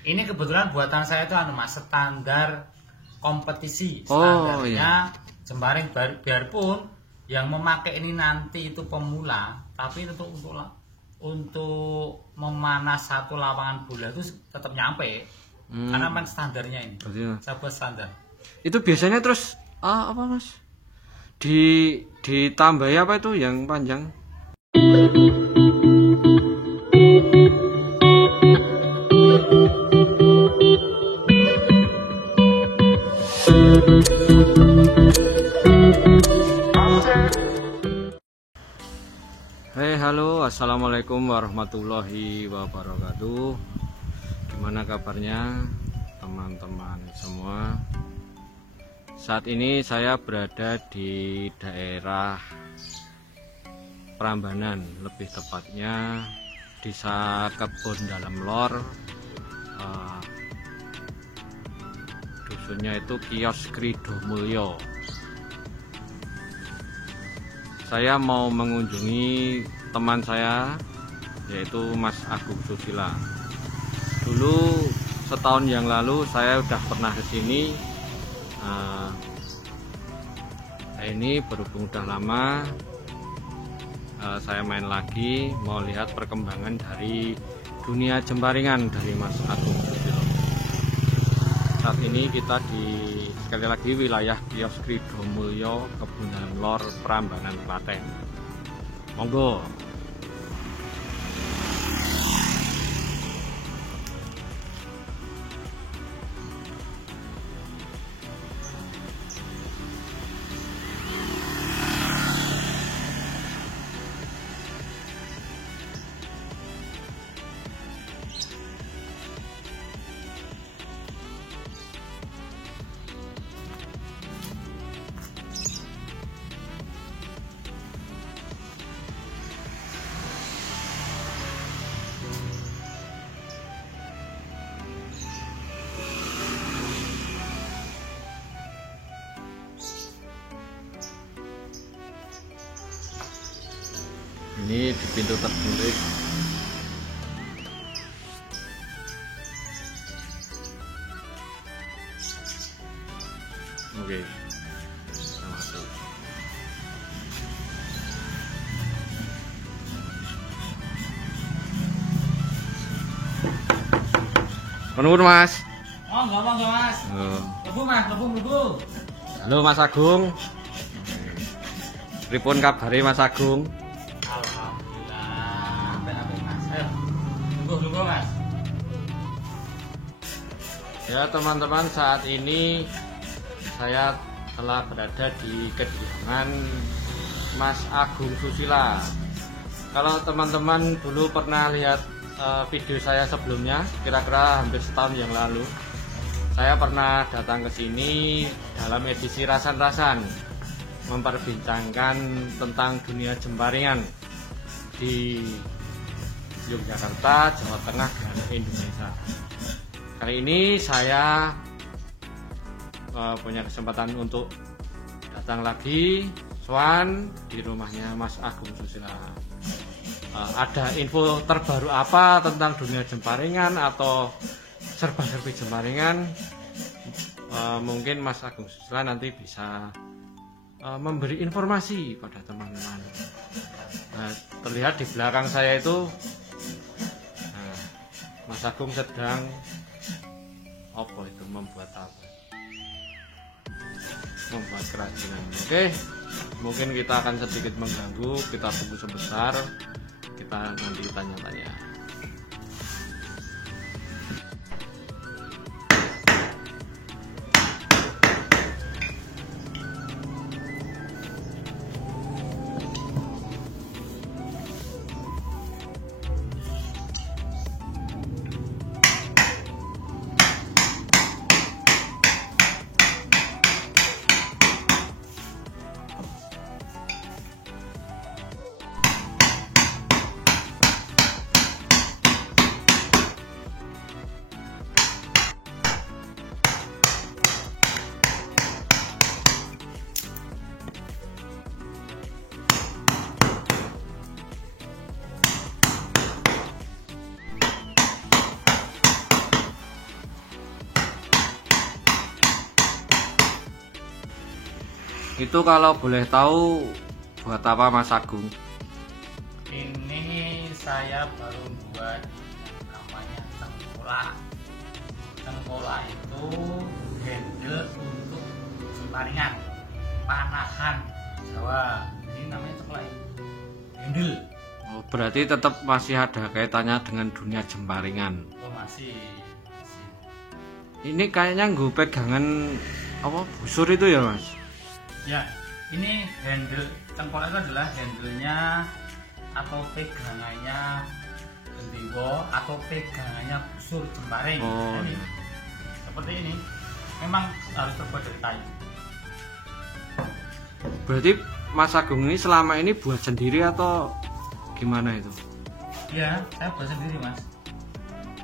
Ini kebetulan buatan saya itu Mas, standar kompetisi. Oh, Standarnya iya. jembaring, biarpun yang memakai ini nanti itu pemula, tapi untuk memanas satu lapangan bola itu tetap nyampe. Karena memang standarnya ini. Berarti, Saya buat standar. itu biasanya terus apa Mas? Ditambahi apa itu yang panjang? Halo, assalamualaikum warahmatullahi wabarakatuh. Gimana kabarnya teman-teman semua? Saat ini saya berada di daerah Prambanan, lebih tepatnya Desa Kebon Dalam Lor. Dusunnya itu Kios Krido Mulyo. Saya mau mengunjungi teman saya, yaitu Mas Agung Susila. Dulu setahun yang lalu saya udah pernah ke sini. Ini berhubung udah lama, saya main lagi, mau lihat perkembangan dari dunia jembaringan dari Mas Agung Susila. Saat ini kita di sekali lagi wilayah Kios Krido Mulyo, Kebun Lor, Prambanan, Klaten. Monggo. Ini di pintu tertulis. Oke, kita masuk. Menurut Mas. Oh, enggak Mas. Lebu Mas, lebu. Halo Mas Agung. Pripun kabare Mas Agung? Alhamdulillah. Apik Mas. Ayo. Tunggu Mas. Ya teman-teman, saat ini saya telah berada di kediaman Mas Agung Susila. Kalau teman-teman dulu pernah lihat video saya sebelumnya, kira-kira hampir setahun yang lalu, saya pernah datang ke sini dalam edisi Rasan-Rasan, memperbincangkan tentang dunia jembaringan di Yogyakarta, Jawa Tengah, dan Indonesia. Kali ini saya punya kesempatan untuk datang lagi Swan di rumahnya Mas Agung Susila. Ada info terbaru apa tentang dunia jembaringan atau serba-serbi jembaringan, mungkin Mas Agung Susila nanti bisa memberi informasi pada teman-teman. Terlihat di belakang saya itu Mas Agung sedang membuat kerajinan. Oke, mungkin kita akan sedikit mengganggu, kita tunggu sebentar, kita nanti tanya-tanya. Itu kalau boleh tahu buat apa Mas Agung? Ini saya baru buat namanya tengkorak. Tengkorak itu handle untuk jemparingan, panahan Jawa. Ini namanya tengkorak handle. Oh, berarti tetap masih ada kaitannya dengan dunia jemparingan. Oh masih. Ini kayaknya gue pegangan apa busur itu ya Mas? Ya, ini handle tengkorak itu adalah handlenya atau pegangannya gendewo atau pegangannya busur jemparing. Oh, ini iya. seperti ini. Memang harus terbuat dari kayu. Berarti Mas Agung ini selama ini buat sendiri atau gimana itu? Ya, saya buat sendiri Mas.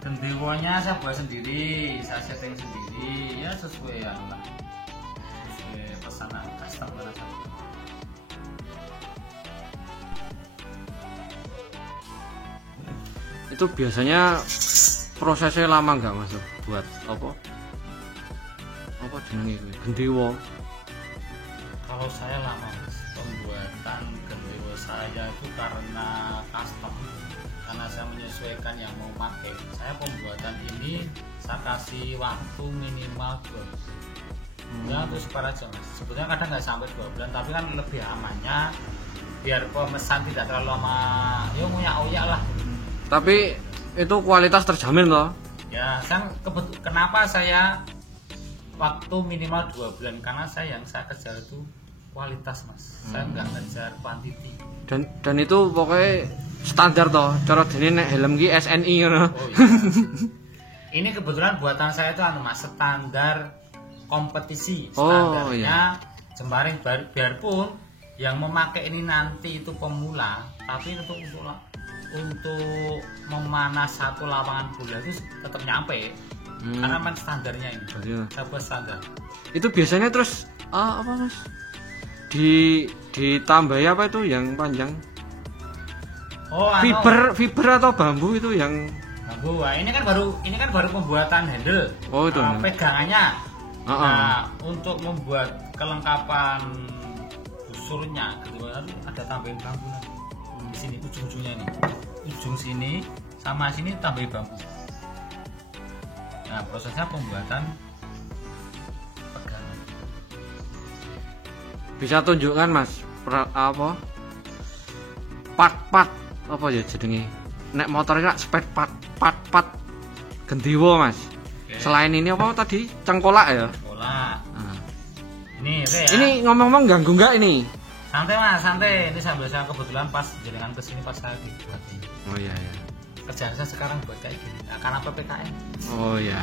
Gendewonya saya buat sendiri, saya setting sendiri, ya sesuai ya lah. Sesuai pesanan customer saya. Itu biasanya prosesnya lama nggak Mas buat apa? Apa jenenge kuwi? Gendewo. Kalau saya lama Mas, pembuatan gendewo saya itu karena custom, karena saya menyesuaikan yang mau pakai. Saya pembuatan ini saya kasih waktu minimal 2 bulan. Ya terus para aja Mas. Sebetulnya kadang nggak sampai 2 bulan, tapi kan lebih amannya biar pemesan tidak terlalu lama ya ngoyak-oyak lah. Tapi itu kualitas terjamin loh. Ya kan kenapa saya waktu minimal 2 bulan, karena yang saya kejar itu kualitas Mas. Saya nggak ngejar quantity. Dan itu pokoknya standar toh. Cara dene nek helm ki SNI ngono. Oh, iya. Ini kebetulan buatan saya itu Mas, standar kompetisi. Oh, Standarnya iya. jemparing, biarpun yang memakai ini nanti itu pemula, tapi untuk memanas satu lapangan bola itu tetap nyampe. Karena memang standarnya ini. Saya buat standar. Itu biasanya terus apa Mas? Ditambahi apa itu yang panjang? Oh, fiber atau bambu itu yang bambu. Nah, ini kan baru pembuatan handle. Oh, itu. Pegangannya. Nah, untuk membuat kelengkapan busurnya gitu ada tambahin bambu nanti. Di sini ujung-ujungnya ini. Ujung sini sama sini tambahin bambu. Nah, prosesnya pembuatan pegangan. Bisa tunjukkan Mas apa? Part apa ya jenenge? Nek motor ini spare part gendewo Mas. Oke. Selain ini apa tadi? Cengkolak ya? Cengkolak. Nah. Ini ngomong-ngomong ganggu nggak ini? santai Mas, santai. Ini sambil saya kebetulan pas jenengan kesini pas saya dibuat ini. Oh iya ya. Kerjaan saya sekarang buat kayak gini. Nah, karena PPKM. Oh iya.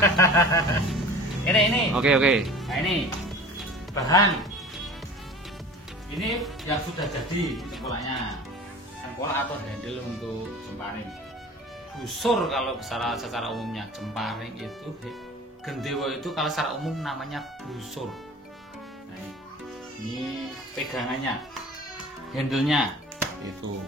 Ini. Oke. Nah ini bahan. Ini yang sudah jadi cengkolaknya. Cengkolak atau handle untuk jemparing. Busur kalau secara umumnya, jemparing itu gendewo itu kalau secara umum namanya busur. Nah, ini pegangannya, handle-nya itu.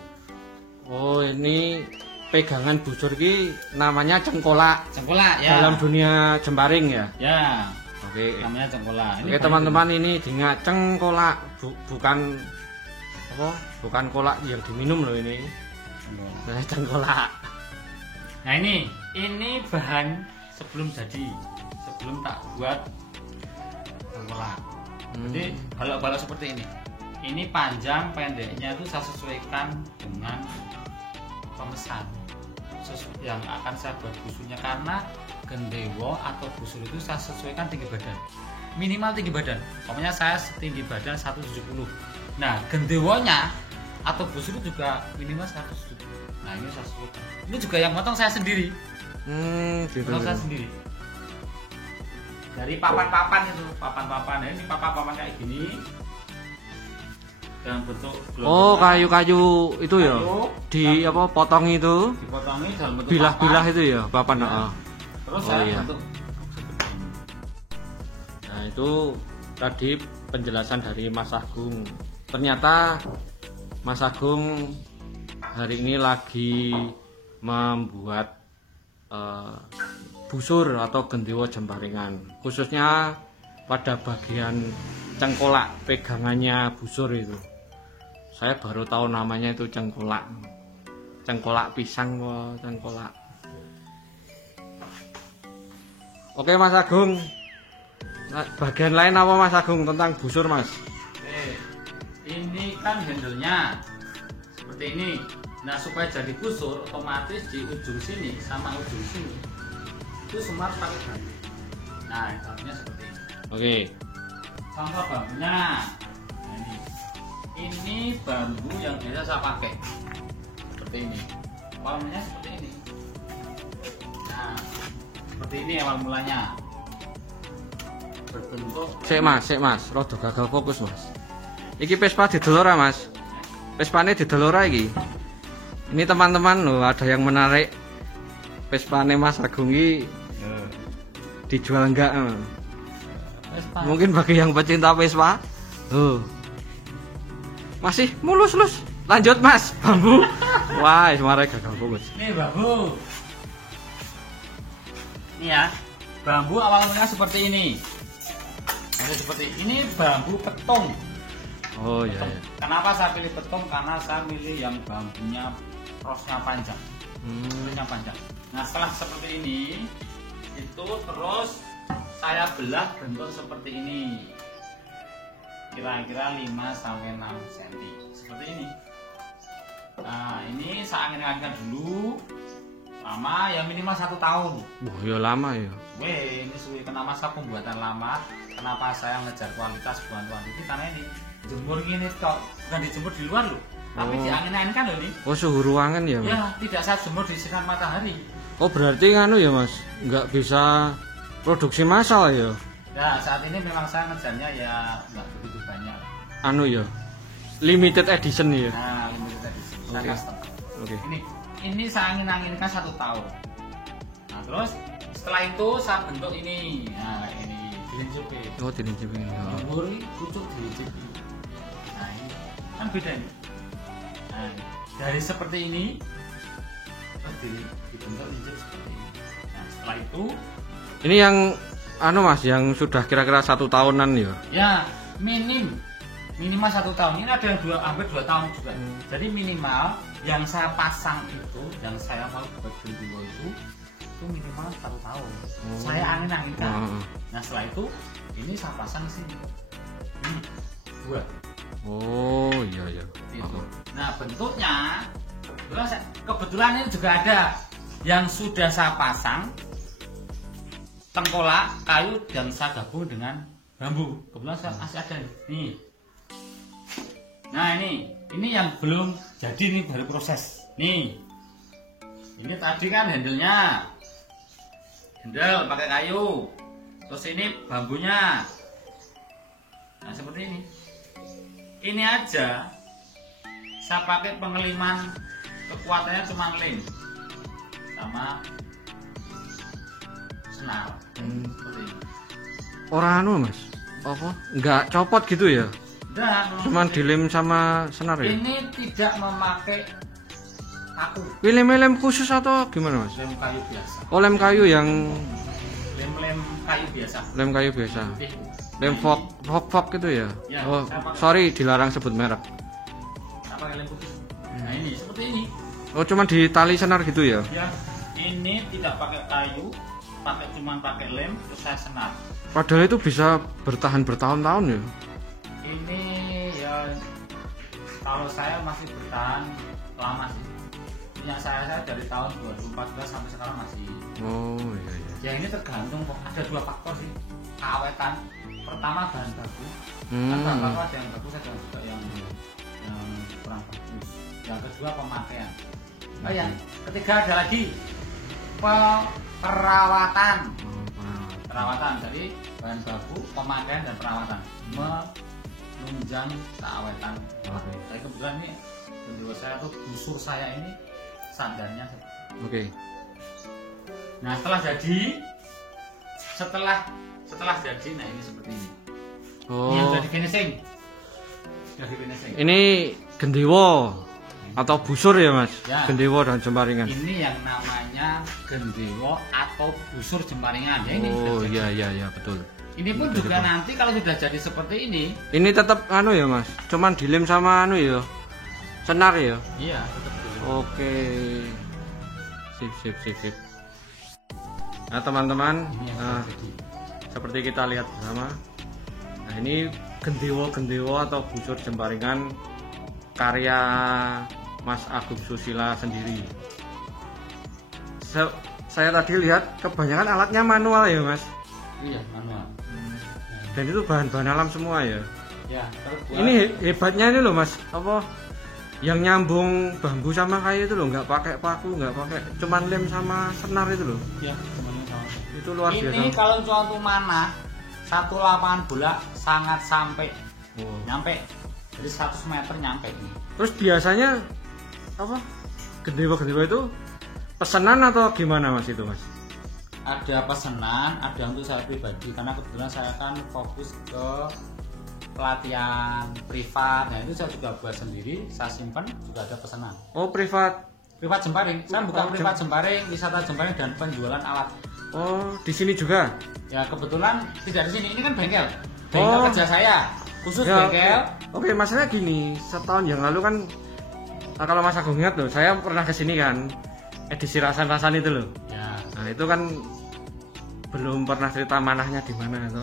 Oh ini pegangan busur ki namanya cengkolak. Cengkolak ya. Dalam dunia jemparing ya. Ya. Oke. Namanya cengkolak. Oke teman-teman, ini diingat cengkolak bukan apa? Bukan kolak yang diminum loh ini. Nah, cengkolak. Nah ini bahan sebelum jadi, sebelum tak buat cengkolak. Jadi balok-balok seperti ini. Ini panjang pendeknya itu saya sesuaikan dengan pemesan yang akan saya buat busurnya, karena gendewo atau busur itu saya sesuaikan tinggi badan, minimal tinggi badan. Pokoknya saya tinggi badan 170. Nah gendewonya atau busur itu juga minimal 170. Nah ini saya sesuaikan. Ini juga yang motong saya sendiri. Gitu. Motong saya sendiri. Dari papan-papan itu, papan-papan. Nah, ini papan-papan kayak gini. Dalam bentuk oh kayu-kayu itu ya, di nah, apa potong itu dipotongi dalam bentuk bilah-bilah papan. itu ya papan. Nah, terus saya iya. bentuk. Nah itu tadi penjelasan dari Mas Agung. Ternyata Mas Agung hari ini lagi membuat busur atau gendewo jemparingan, khususnya pada bagian cengkolak pegangannya busur itu. Saya baru tahu namanya itu cengkolak. Cengkolak pisang kok, cengkolak. Oke Mas Agung. Nah, bagian lain apa Mas Agung tentang busur Mas? Ini kan handle-nya seperti ini. Nah supaya jadi busur otomatis di ujung sini sama ujung sini itu semua pakai bambu. Nah contohnya seperti ini. Oke. Contoh bambunya. Nah, ini bambu yang biasa saya pakai seperti ini. Awalnya seperti ini. Nah seperti ini awal mulanya. Berbentuk. Sik Mas, rada gagal fokus Mas. Iki Vespa didol ora Mas? Vespane didol ora iki? Ini teman-teman loh, ada yang menarik Vespane Mas Agung iki dijual enggak? Vespa. Mungkin bagi yang pecinta Vespa. Masih mulus-lus. Lanjut Mas, bambu. Wah, semarang gagal fokus. Ini bambu. Ini ya, bambu awalnya seperti ini. Nah, seperti ini bambu petung. Oh iya, iya. Kenapa saya pilih petung? Karena saya milih yang bambunya prosnya panjang. Prosnya panjang. Nah setelah seperti ini, itu terus saya belah bentuk seperti ini. Kira-kira 5 sampai 6 cm. Seperti ini. Nah ini saya angin-anginkan dulu. Lama ya minimal 1 tahun. Wah ya lama ya. Weh ini sudah kenapa saya pembuatan lama. Kenapa saya ngejar kualitas bukan kuantiti? Karena ini jemur gini kok bukan dijemur di luar loh, tapi diangin-anginkan loh nih. Oh suhu ruangan ya Mas? Ya tidak saya jemur di sinar matahari. Oh berarti nganu ya Mas, nggak bisa produksi massal ya? Ya saat ini memang saya ngejarnya ya nggak begitu banyak. Anu ya, limited edition ya? Nah limited edition. Saya custom. Oke. Ini saya angin-anginkan 1 tahun. Nah terus setelah itu saya bentuk ini. Nah ini dilincipin. Oh dilincipin. Jemur pucuk dilincipin. Nah ini kan beda ini. Nah, dari seperti ini terus dibentuk lincip seperti ini. Nah setelah itu ini yang anu Mas, yang sudah kira-kira 1 tahunan ya? ya minimal 1 tahun. Ini ada yang hampir 2 tahun juga. Jadi minimal yang saya pasang itu, yang saya mau buat video itu minimal 1 tahun. Saya angin-anginkan. Nah setelah itu ini saya pasang di sini. Ini buat. Oh iya iya. Gitu. Nah bentuknya kebetulan ini juga ada yang sudah saya pasang tengkolak kayu dan saya gabung dengan bambu. Kebetulan saya masih ada nih. Nah ini yang belum jadi nih baru proses. Nih ini tadi kan handle-nya, handle pakai kayu. Terus ini bambunya. Nah seperti ini. Ini aja saya pakai pengeliman, kekuatannya cuma lem sama senar. Seperti ini. Orang anu Mas, apa? Nggak copot gitu ya? Udah, cuman dilem sama senar ya? Ini tidak memakai paku. Lem khusus atau gimana Mas? Lem kayu biasa. Oh lem kayu yang Lem kayu biasa. lem kayu biasa. Lem fok gitu ya? Ya, oh sorry dilarang sebut merek. Saya pakai lem khusus. Nah ini seperti ini. Oh cuman di tali senar gitu ya? Ya, ini tidak pakai kayu, cuman pakai lem terus saya senar. Padahal itu bisa bertahan bertahun-tahun ya? Ini ya kalau saya masih bertahan lama sih. Punya saya dari tahun 2014 sampai sekarang masih. Oh iya iya. Ya ini tergantung kok, ada 2 faktor sih. Keawetan. Pertama bahan baku. Kan bahan baku ada yang bagus, ada juga yang kurang bagus. Yang kedua pemakaian. Oh ya, ketiga ada lagi perawatan. Perawatan, jadi bahan baku, pemakaian dan perawatan menunjang keawetan. Jadi kebetulan ini bendera saya tuh busur saya ini sandarnya. Oke. Nah setelah jadi, nah ini seperti ini. Oh. Ini yang sudah di finishing. Ini gendewo atau busur ya Mas? Ya. Gendewo dan Jemparingan. Ini yang namanya gendewo atau busur Jemparingan. Ya, ini oh iya iya iya betul. Ini pun juga nanti kalau sudah jadi seperti ini. Ini tetap anu ya Mas, cuman dilem sama anu ya, senar ya. Iya, tetap dilem. Oke, sip. Nah teman-teman, seperti kita lihat bersama. Nah ini gendewo atau busur jembaringan karya Mas Agung Susila sendiri. Saya tadi lihat kebanyakan alatnya manual ya Mas. Iya, manual. Dan itu bahan-bahan alam semua ya. Ya, ini hebatnya ini loh Mas, apa yang nyambung bambu sama kayu itu loh, nggak pakai paku, nggak pakai, cuman lem sama senar itu loh. Iya, cuman sama. Itu luar biasa. Ini kalau suatu mana satu lapangan bola sangat sampai nyampe, jadi 100 meter nyampe ini. Terus biasanya apa gendewa itu pesanan atau gimana Mas itu Mas? Ada pesanan, ada untuk saya pribadi karena kebetulan saya kan fokus ke pelatihan privat. Nah itu saya juga buat sendiri, saya simpan, juga ada pesanan. Oh privat jembaring, saya buka privat jembaring, wisata jembaring dan penjualan alat. Oh di sini juga? Ya kebetulan tidak di sini, ini kan bengkel kerja saya, khusus ya, bengkel. Oke, masalahnya gini, setahun yang lalu kan kalau Mas Agung ingat loh, saya pernah kesini kan, edisi rasan-rasan itu loh. Ya. Nah itu kan belum pernah cerita manahnya di mana itu.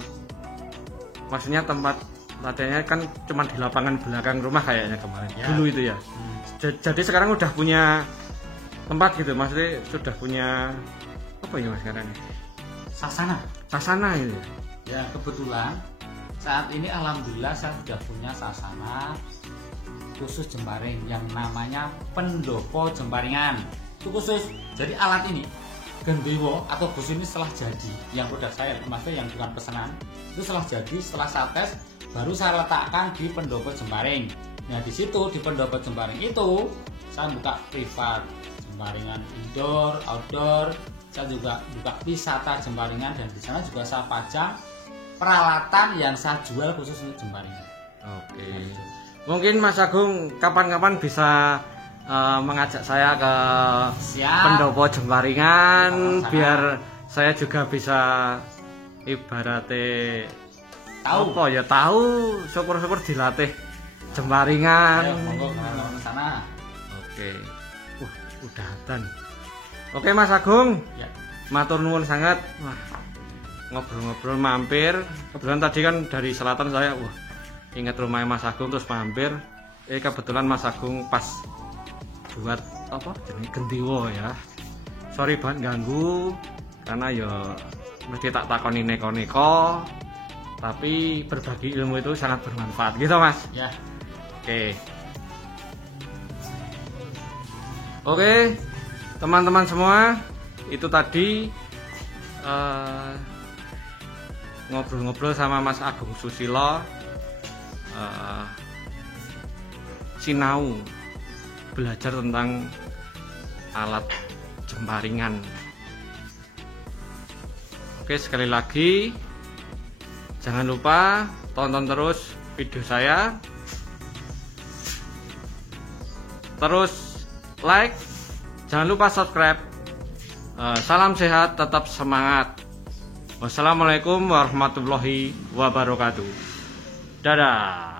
Maksudnya tempat latihannya kan cuma di lapangan belakang rumah kayaknya kemarin. Ya. Dulu itu ya. Jadi sekarang udah punya tempat gitu, maksudnya sudah punya apa ya Mas sekarang? Sasana itu. Ya kebetulan saat ini alhamdulillah saya sudah punya sasana khusus jembaring yang namanya pendopo jembaringan. Itu khusus. Jadi alat ini gendewo atau bus ini setelah jadi, yang produk saya maksudnya yang bukan pesanan, itu setelah jadi, setelah saya tes baru saya letakkan di pendopo jembaring. Nah di situ di pendopo jembaring itu saya buka privat jembaringan indoor, outdoor. Saya juga buka wisata jembaringan dan di sana juga saya pajang peralatan yang saya jual khusus untuk jembaringan. Oke. Mungkin Mas Agung kapan-kapan bisa mengajak saya ke pendopo jembaringan biar saya juga bisa ibaratnya tahu syukur-syukur dilatih jembaringan. Ayo, monggo ke sana. Oke. Udahatan. Oke Mas Agung. Ya. Matur nuwun sangat. Wah, ngobrol-ngobrol mampir. Kebetulan tadi kan dari selatan saya ingat rumahnya Mas Agung terus mampir. Kebetulan Mas Agung pas buat apa jenis gendewo ya. Sorry banget ganggu karena ya mesti tak takoni neko-neko, tapi berbagi ilmu itu sangat bermanfaat gitu Mas. Ya. Oke, teman-teman semua, itu tadi ngobrol-ngobrol sama Mas Agung Susila, sinau belajar tentang alat jembaringan. Oke, sekali lagi jangan lupa tonton terus video saya, terus like, jangan lupa subscribe. Salam sehat, tetap semangat. Wassalamualaikum warahmatullahi wabarakatuh. Dadah.